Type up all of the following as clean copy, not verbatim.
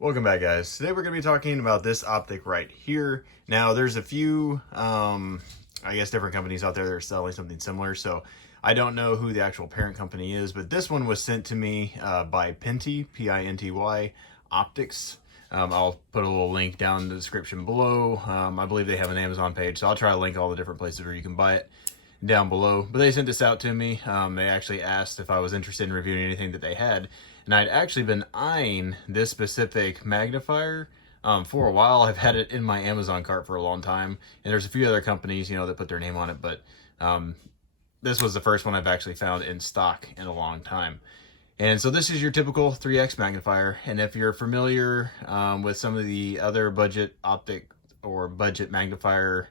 Welcome back, guys. Today we're going to be talking about this optic right here. Now there's a few I guess different companies out there that are selling something similar, so I don't know who the actual parent company is, but this one was sent to me by Pinty, P-I-N-T-Y Optics. I'll put a little link down in the description below. I believe they have an Amazon page, so I'll try to link all the different places where you can buy it down below. But they sent this out to me. They actually asked if I was interested in reviewing anything that they had, and I'd actually been eyeing this specific magnifier for a while. I've had it in my Amazon cart for a long time, and there's a few other companies, that put their name on it, but this was the first one I've actually found in stock in a long time. And so this is your typical 3x magnifier, and if you're familiar with some of the other budget optic or budget magnifier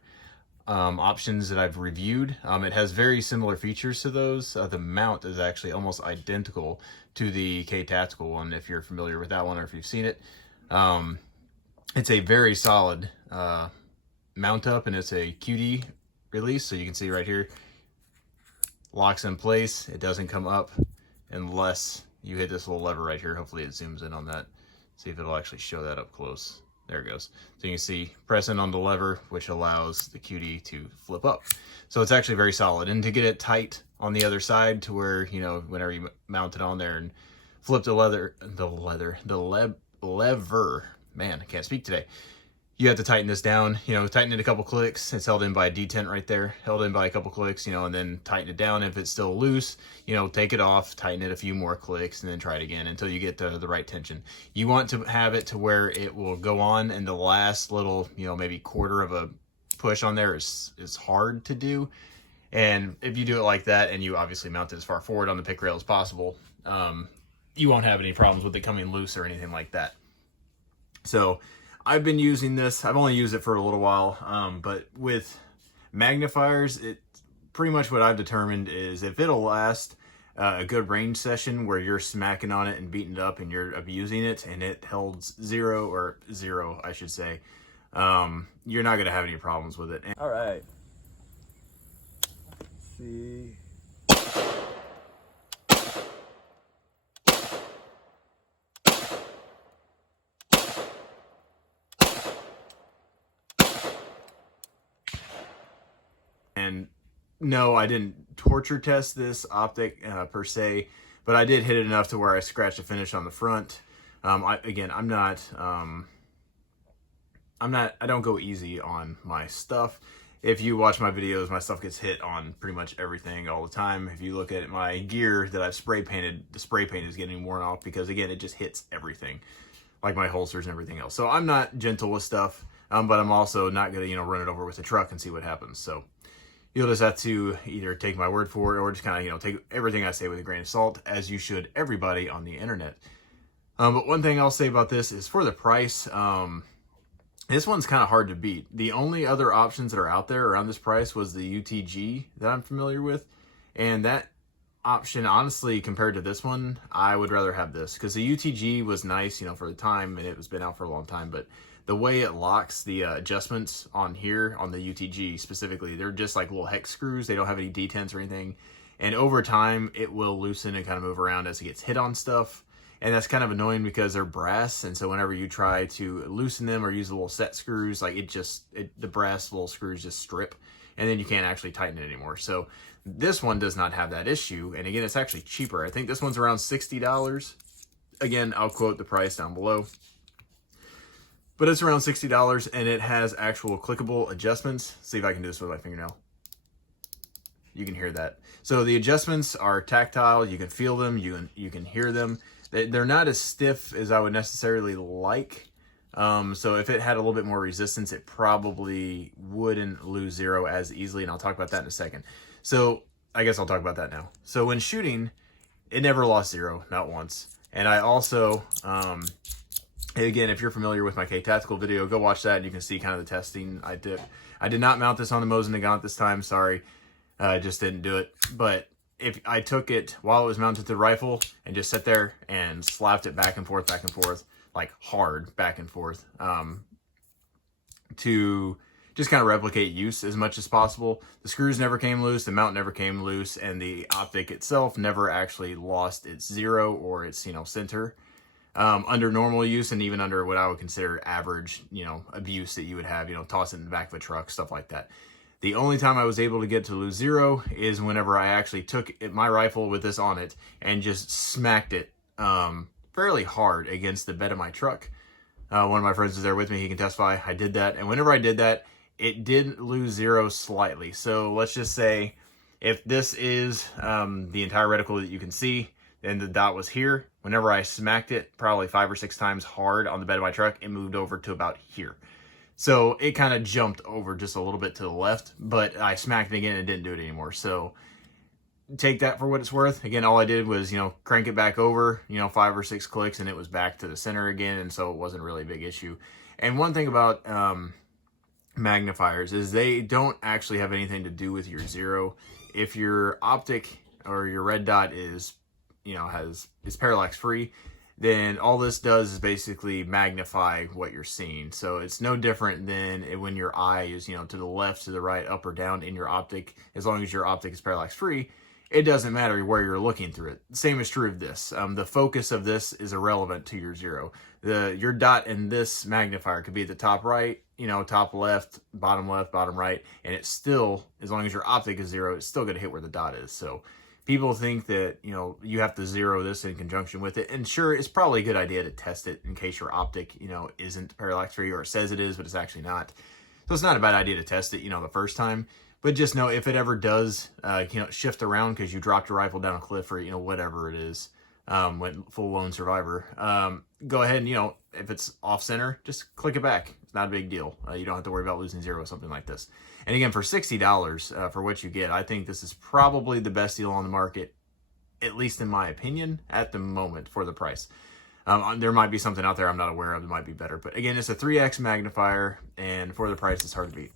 options that I've reviewed, it has very similar features to those. The mount is actually almost identical to the K-Tactical one, if you're familiar with that one or if you've seen it. It's a very solid mount up, and it's a QD release, so you can see right here, locks in place. It doesn't come up unless you hit this little lever right here. Hopefully it zooms in on that. See if it'll actually show that up close. There it goes. So you can see pressing on the lever, which allows the QD to flip up. So it's actually very solid. And to get it tight on the other side to where, whenever you mount it on there and flip the lever, man, I can't speak today. You have to tighten this down, tighten it a couple clicks. It's held in by a detent right there, held in by a couple clicks, and then tighten it down. If it's still loose, take it off, tighten it a few more clicks, and then try it again until you get the right tension. You want to have it to where it will go on, and the last little, maybe quarter of a push on there is hard to do. And if you do it like that, and you obviously mount it as far forward on the pick rail as possible, you won't have any problems with it coming loose or anything like that. So I've been using this. I've only used it for a little while, but with magnifiers, it pretty much what I've determined is if it'll last a good range session where you're smacking on it and beating it up and you're abusing it and it holds zero, I should say, you're not going to have any problems with it. All right. Let's see. And no, I didn't torture test this optic per se, but I did hit it enough to where I scratched a finish on the front. I don't go easy on my stuff. If you watch my videos, my stuff gets hit on pretty much everything all the time. If you look at my gear that I've spray painted, the spray paint is getting worn off because, again, it just hits everything, like my holsters and everything else. So I'm not gentle with stuff, but I'm also not going to, run it over with a truck and see what happens. So you'll just have to either take my word for it or just kind of, take everything I say with a grain of salt, as you should everybody on the internet. But one thing I'll say about this is for the price, this one's kind of hard to beat. The only other options that are out there around this price was the UTG that I'm familiar with. And that option, honestly, compared to this one, I would rather have this, because the UTG was nice, for the time, and it was been out for a long time, but the way it locks, the adjustments on here, on the UTG specifically, they're just like little hex screws. They don't have any detents or anything. And over time, it will loosen and kind of move around as it gets hit on stuff. And that's kind of annoying because they're brass. And so whenever you try to loosen them or use the little set screws, like the brass little screws just strip. And then you can't actually tighten it anymore. So this one does not have that issue. And again, it's actually cheaper. I think this one's around $60. Again, I'll quote the price down below. But it's around $60, and it has actual clickable adjustments. See if I can do this with my fingernail. You can hear that. So the adjustments are tactile. You can feel them. You can hear them. They're not as stiff as I would necessarily like. So if it had a little bit more resistance, it probably wouldn't lose zero as easily, and I'll talk about that in a second. So I guess I'll talk about that now. So when shooting, it never lost zero, not once. And I also... again, if you're familiar with my K-Tactical video, go watch that and you can see kind of the testing I did. I did not mount this on the Mosin Nagant this time, sorry. I just didn't do it. But if I took it while it was mounted to the rifle and just sat there and slapped it back and forth, like hard back and forth, to just kind of replicate use as much as possible. The screws never came loose, the mount never came loose, and the optic itself never actually lost its zero or its, center. under normal use and even under what I would consider average, abuse that you would have, toss it in the back of a truck, stuff like that. The only time I was able to get to lose zero is whenever I actually took my rifle with this on it and just smacked it fairly hard against the bed of my truck. One of my friends is there with me. He can testify. I did that. And whenever I did that, it did lose zero slightly. So let's just say if this is the entire reticle that you can see, then the dot was here. Whenever I smacked it probably 5 or 6 times hard on the bed of my truck, it moved over to about here. So it kind of jumped over just a little bit to the left, but I smacked it again and it didn't do it anymore. So take that for what it's worth. Again, all I did was, crank it back over, 5 or 6 clicks, and it was back to the center again. And so it wasn't really a big issue. And one thing about magnifiers is they don't actually have anything to do with your zero. If your optic or your red dot is, is parallax free, then all this does is basically magnify what you're seeing. So it's no different than when your eye is, to the left, to the right, up or down in your optic. As long as your optic is parallax free, it doesn't matter where you're looking through it. Same is true of this. The focus of this is irrelevant to your zero. Your dot in this magnifier could be at the top right, top left, bottom right, and it's still, as long as your optic is zero, it's still going to hit where the dot is. So people think that, you have to zero this in conjunction with it. And sure, it's probably a good idea to test it in case your optic, isn't parallax free, or it says it is, but it's actually not. So it's not a bad idea to test it, the first time. But just know if it ever does, shift around because you dropped your rifle down a cliff or, whatever it is, when full lone survivor, go ahead and, if it's off center, just click it back. It's not a big deal. You don't have to worry about losing zero or something like this. And again, for $60 for what you get, I think this is probably the best deal on the market, at least in my opinion, at the moment for the price. There might be something out there I'm not aware of that might be better. But again, it's a 3x magnifier, and for the price, it's hard to beat.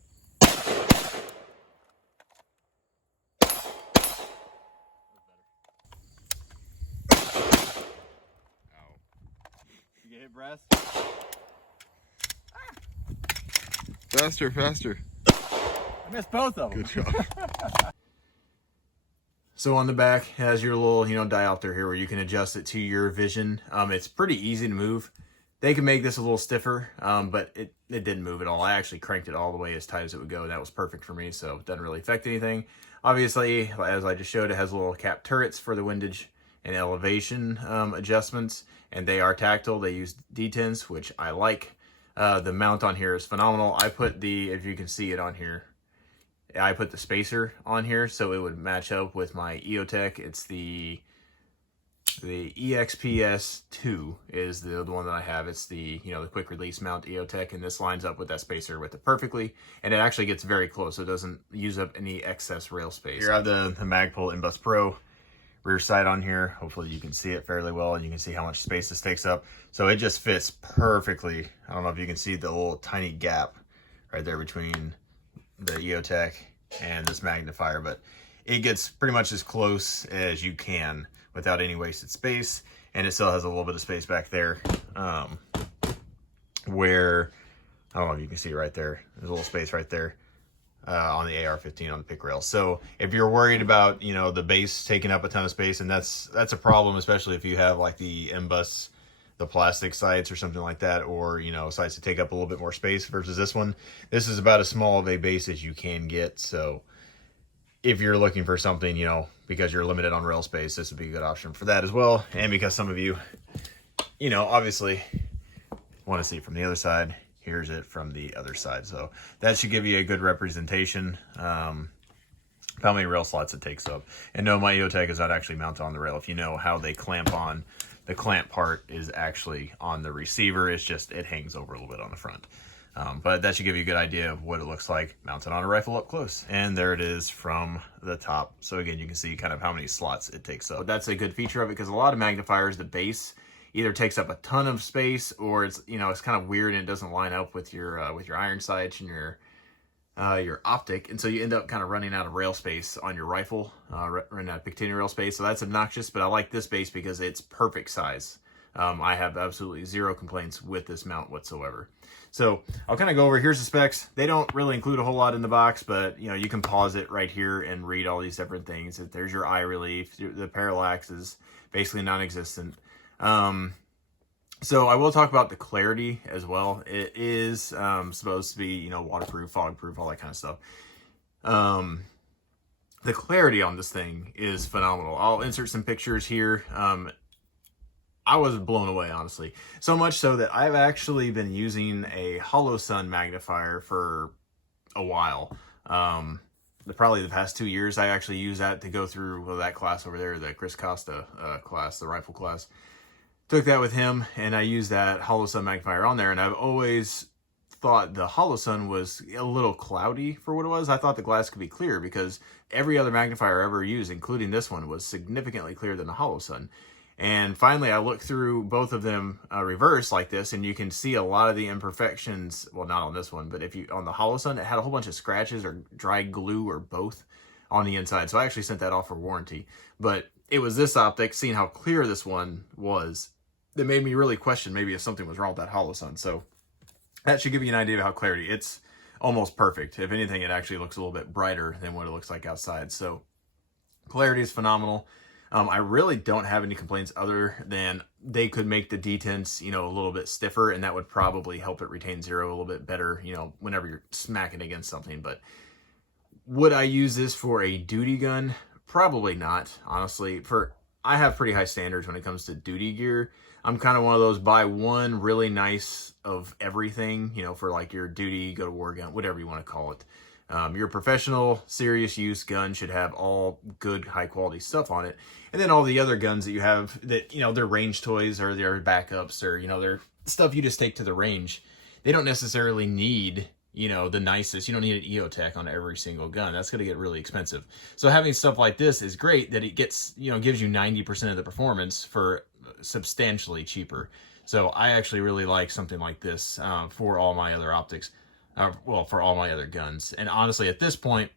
You get hit, breast? Faster, faster. I missed both of them. Good job. So on the back it has your little, diopter here where you can adjust it to your vision. It's pretty easy to move. They can make this a little stiffer, but it didn't move at all. I actually cranked it all the way as tight as it would go, and that was perfect for me, so it doesn't really affect anything. Obviously, as I just showed, it has little cap turrets for the windage and elevation adjustments, and they are tactile. They use detents, which I like. The mount on here is phenomenal. I put if you can see it on here, I put the spacer on here so it would match up with my EOTech. It's the EXPS2 is the one that I have. It's the the quick release mount EOTech, and this lines up with that spacer with it perfectly, and it actually gets very close, so it doesn't use up any excess rail space. Here I have the Magpul Inbus Pro rear sight on here. Hopefully you can see it fairly well, and you can see how much space this takes up. So it just fits perfectly. I don't know if you can see the little tiny gap right there between the EOTech and this magnifier, but it gets pretty much as close as you can without any wasted space, and it still has a little bit of space back there where, I don't know if you can see it right there, there's a little space right there on the AR-15 on the pick rail. So if you're worried about the base taking up a ton of space, and that's a problem, especially if you have like the Inbus, the plastic sights or something like that, or sights that take up a little bit more space versus this one. This is about as small of a base as you can get. So if you're looking for something, because you're limited on rail space, this would be a good option for that as well. And because some of you, obviously want to see it from the other side, here's it from the other side. So that should give you a good representation how many rail slots it takes up. And no, my EOTech is not actually mounted on the rail. If you know how they clamp on, the clamp part is actually on the receiver. It's just, it hangs over a little bit on the front. But that should give you a good idea of what it looks like mounted on a rifle up close. And there it is from the top. So again, you can see kind of how many slots it takes up. But that's a good feature of it, because a lot of magnifiers, the base either takes up a ton of space, or it's it's kind of weird and it doesn't line up with your iron sights and your optic, and so you end up kind of running out of rail space on your rifle, running out of Picatinny rail space. So that's obnoxious, but I like this base because it's perfect size. I have absolutely zero complaints with this mount whatsoever. So I'll kind of go over, here's the specs. They don't really include a whole lot in the box, but you can pause it right here and read all these different things. There's your eye relief. The parallax is basically non-existent. So I will talk about the clarity as well. It is supposed to be, you know, waterproof, fog-proof, all that kind of stuff. The clarity on this thing is phenomenal. I'll insert some pictures here. I was blown away, honestly. So much so that I've actually been using a hollow sun magnifier for a while. Probably the past 2 years, I actually use that to go through that class over there, the Chris Costa class, the rifle class. Took that with him, and I used that hollow sun magnifier on there, and I've always thought the hollow sun was a little cloudy for what it was. I thought the glass could be clear because every other magnifier I ever used, including this one, was significantly clearer than the hollow sun. And finally, I looked through both of them reverse like this, and you can see a lot of the imperfections. Well, not on this one, but if you on the hollow sun, it had a whole bunch of scratches or dry glue or both on the inside. So I actually sent that off for warranty. But it was this optic, seeing how clear this one was, that made me really question maybe if something was wrong with that hollow sun. So that should give you an idea of how clarity. It's almost perfect. If anything, it actually looks a little bit brighter than what it looks like outside. So clarity is phenomenal. I really don't have any complaints other than they could make the detents, you know, a little bit stiffer, and that would probably help it retain zero a little bit better, you know, whenever you're smacking against something. But would I use this for a duty gun? Probably not, honestly. I have pretty high standards when it comes to duty gear. I'm kind of one of those buy one really nice of everything, you know, for like your duty, go to war gun, whatever you want to call it. Your professional, serious use gun should have all good, high quality stuff on it. And then all the other guns that you have that, you know, they're range toys or they're backups or, you know, they're stuff you just take to the range. They don't necessarily need, you know, the nicest. You don't need an EOTech on every single gun. That's going to get really expensive. So having stuff like this is great that it gets, you know, gives you 90% of the performance for substantially cheaper. So I actually really like something like this for all my other optics. Well, for all my other guns. And honestly, at this point,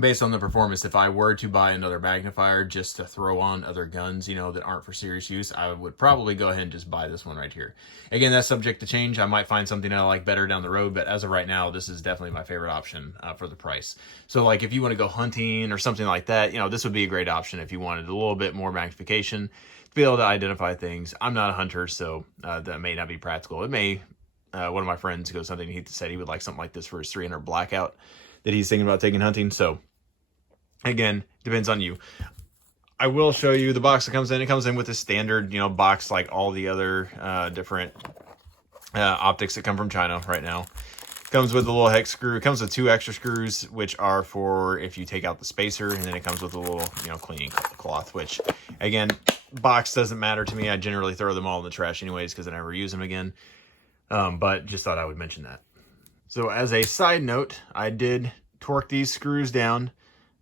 based on the performance, if I were to buy another magnifier just to throw on other guns, you know, that aren't for serious use, I would probably go ahead and just buy this one right here. Again, that's subject to change. I might find something I like better down the road, but as of right now, this is definitely my favorite option for the price. So like if you want to go hunting or something like that, you know, this would be a great option if you wanted a little bit more magnification to be able to identify things. I'm not a hunter, so that may not be practical. It may. One of my friends goes hunting. He said he would like something like this for his 300 blackout that he's thinking about taking hunting. So again, depends on you. I will show you the box that comes in. It comes in with a standard, you know, box like all the other different optics that come from China right now. Comes with a little hex screw. It comes with 2 extra screws, which are for if you take out the spacer, and then it comes with a little, you know, cleaning cloth, which again, box doesn't matter to me. I generally throw them all in the trash anyways because I never use them again. But just thought I would mention that. So as a side note, I did torque these screws down,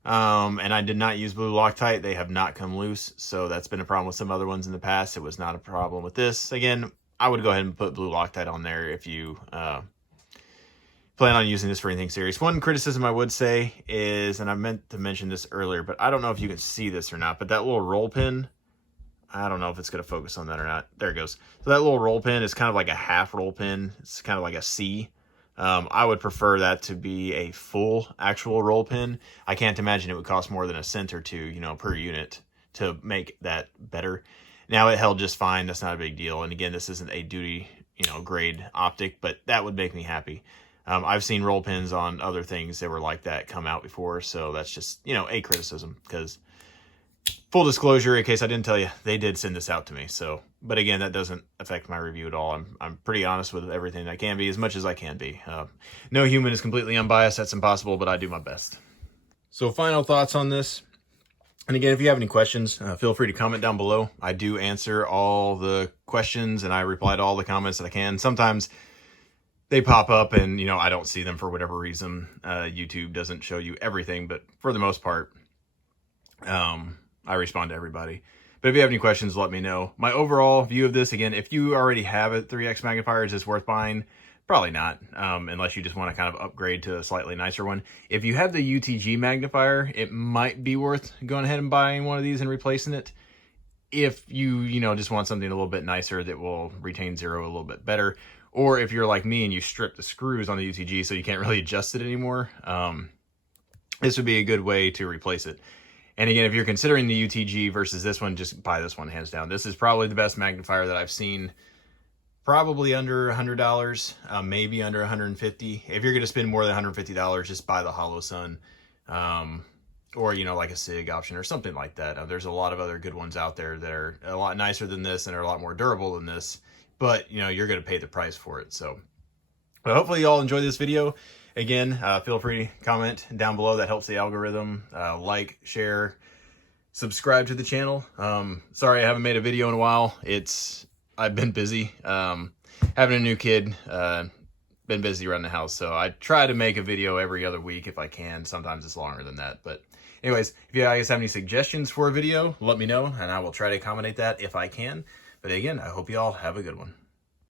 and I did not use blue Loctite. They have not come loose, so that's been a problem with some other ones in the past. It was not a problem with this. Again, I would go ahead and put blue Loctite on there if you plan on using this for anything serious. One criticism I would say is, and I meant to mention this earlier, but I don't know if you can see this or not, but that little roll pin, I don't know if it's going to focus on that or not. There it goes. So that little roll pin is kind of like a half roll pin. It's kind of like a C. I would prefer that to be a full actual roll pin. I can't imagine it would cost more than a cent or two, you know, per unit to make that better. Now it held just fine. That's not a big deal. And again, this isn't a duty, you know, grade optic, but that would make me happy. I've seen roll pins on other things that were like that come out before. So that's just, you know, a criticism because full disclosure, in case I didn't tell you, they did send this out to me. So, but again, that doesn't affect my review at all. I'm pretty honest with everything I can be, as much as I can be. No human is completely unbiased. That's impossible, but I do my best. So final thoughts on this. And again, if you have any questions, feel free to comment down below. I do answer all the questions and I reply to all the comments that I can. Sometimes they pop up and, you know, I don't see them for whatever reason. YouTube doesn't show you everything, but for the most part, I respond to everybody. But if you have any questions, let me know. My overall view of this, again, if you already have a 3X magnifier, is this worth buying? Probably not, unless you just want to kind of upgrade to a slightly nicer one. If you have the UTG magnifier, it might be worth going ahead and buying one of these and replacing it. If you know, just want something a little bit nicer that will retain zero a little bit better. Or if you're like me and you strip the screws on the UTG so you can't really adjust it anymore, this would be a good way to replace it. And again, if you're considering the UTG versus this one, just buy this one hands down. This is probably the best magnifier that I've seen probably under $100, maybe under $150. If you're going to spend more than $150, just buy the Hollow Sun, or, you know, like a SIG option or something like that. There's a lot of other good ones out there that are a lot nicer than this and are a lot more durable than this, but, you know, you're going to pay the price for it. So, but hopefully you all enjoyed this video. Again, feel free to comment down below. That helps the algorithm. Like, share, subscribe to the channel. Sorry I haven't made a video in a while. I've been busy. Having a new kid, been busy running the house. So I try to make a video every other week if I can. Sometimes it's longer than that. But anyways, if you guys have any suggestions for a video, let me know and I will try to accommodate that if I can. But again, I hope you all have a good one.